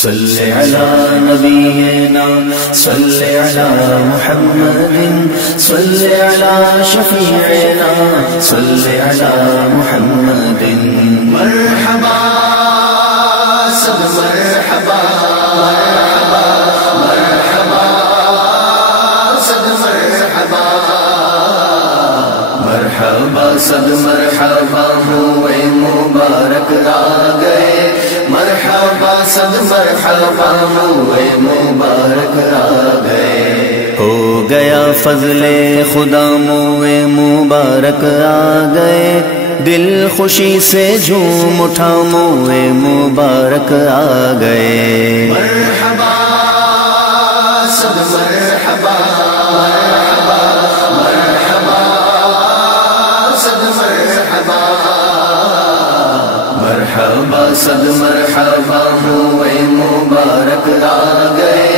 صلی علی نبینا صلی علی محمد صلی علی شفیعنا صلی علی محمد مرحبا صد مرحبا مرحبا مرحبا صد مرحبا مرحبا صد مرحبا ہوئے مبارک آ گئے مرحبا صد مرحبا ہوئے مبارک آ گئے ہو گیا فضل خدا موئے مبارک آ گئے دل خوشی سے جھوم اٹھا موئے مبارک آ گئے مرحبا صد مرحبا مرحبا مرحبا صد مرحبا مرحبا صد مرحبا ہوئے مبارک آ گئے